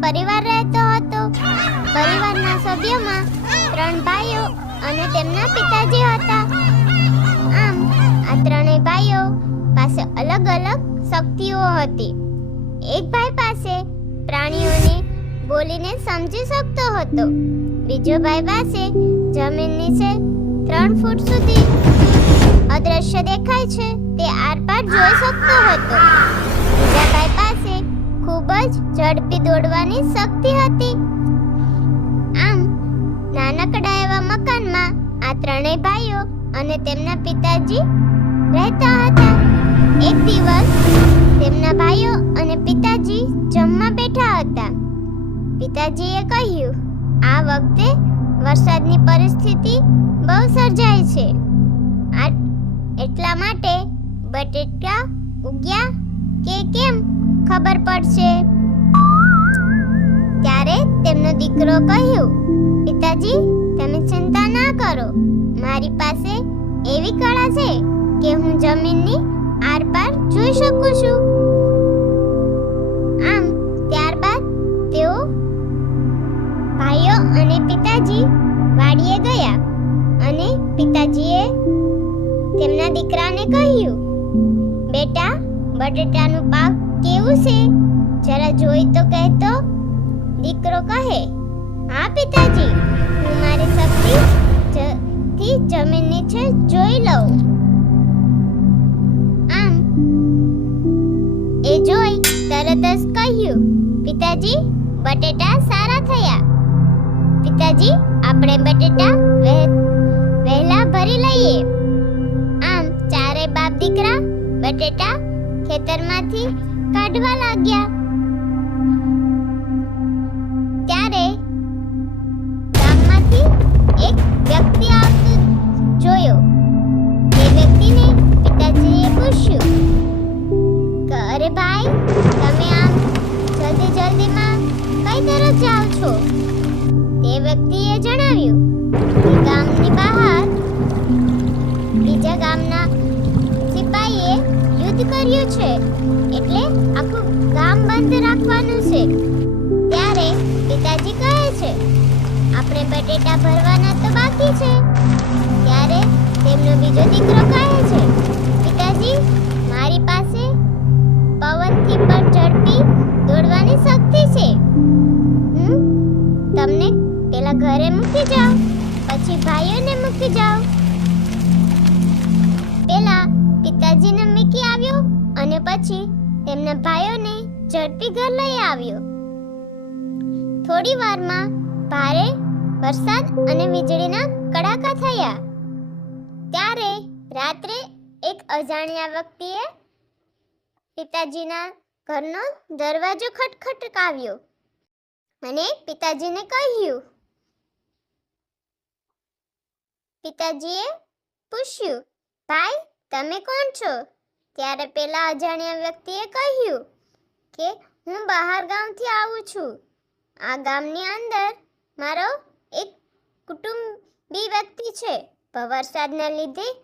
પરિવાર રહેતો હતો. પરિવારના સભ્યોમાં ત્રણ ભાઈઓ અને તેમના પિતાજી હતા. આમ, આ ત્રણેય ભાઈઓ પાસે અલગ અલગ શક્તિઓ હતી. એક ભાઈ પાસે પ્રાણીઓને બોલીને સમજી શકતો હતો. બીજો ભાઈ પાસે જમીન નીચે ત્રણ ફૂટ સુધી. અદ્રશ્ય દેખાય છે, તે આરપાર જોઈ શકતો હતો. ખૂબ જ ઝડપી દોડવાની શક્તિ હતી. આમ, નાનકડા એવા મકાનમાં આ ત્રણેય ભાઈઓ અને તેમના પિતાજી રહેતા હતા. એક દિવસ તેમના ભાઈઓ અને પિતાજી જમવા બેઠા હતા. પિતાજીએ કહ્યું, આ વખતે વરસાદની પરિસ્થિતિ બહુ સર્જાય છે. એટલા માટે બટેટા ઉગ્યા કે કેમ ખબર પડશે. ત્યારે તેમનો દીકરો કહ્યું, પિતાજી, તમે ચિંતા ના કરો. મારી પાસે એવી કળા છે કે હું જમીનની આરપાર જોઈ શકું છું. આમ ત્યારબાદ તેઓ ભાઈઓ અને પિતાજી વાડીએ ગયા અને પિતાજીએ તેમના દીકરાને કહ્યું, બેટા, બટેટાનું પાક કેવું છે? જરા જોઈ તો કહેતો દીકરો કહે, હા, પિતાજી, હું મારી શક્તિ થી જમીન નીચે જોઈ લઉં. આમ એ જોઈ તરત જ કહ્યું, પિતાજી, બટેટા સારા થયા. પિતાજી, આપણે બટેટા વહે- વહેલા ભરી લઈએ. આમ ચારે બાપ દીકરા બટેટા ખેતરમાંથી કાઢવા લાગ્યા. ત્યારે ગામમાંથી એક વ્યક્તિ આવતો જોયો. તે વ્યક્તિને પિતાજીએ પૂછ્યું કે, અરે ભાઈ, તમે આમ જલ્દી જલ્દીમાં કઈ તરફ જાઓ છો? તે વ્યક્તિએ જણાવ્યું છે એટલે આખું ગામ બંધ રાખવાનું છે. ત્યારે પિતાજી કહે છે, આપણે બટેટા ભરવાના તો બાકી છે. ત્યારે તેમનો બીજો દીકરો કહે છે, પિતાજી, મારી પાસે પવનથી પણ ઝડપી દોડવાની શક્તિ છે. હું તમને પેલા ઘરે મૂકી જાઓ, પછી ભાઈઓને મૂકી જાઓ. પેલા પિતાજીને મૂકી પછી તેમના ભાઈઓને ઝડપી ઘર લઈ આવ્યો. થોડી વારમાં ભારે વરસાદ અને વીજળીના કડાકા થયા. ત્યારે રાત્રે એક અજાણ્યા વ્યક્તિએ પિતાજીના ઘરનો દરવાજો ખટખટકાવ્યો અને પિતાજીને કહ્યું, પિતાજીએ પૂછ્યું, ભાઈ, તમે કોણ છો? ત્યારે પેલા અજાણ્યા વ્યક્તિએ કહ્યું કે, હું બહાર ગામથી આવું છું. આ ગામની અંદર મારો એક કુટુંબી વ્યક્તિ છે. વરસાદના લીધે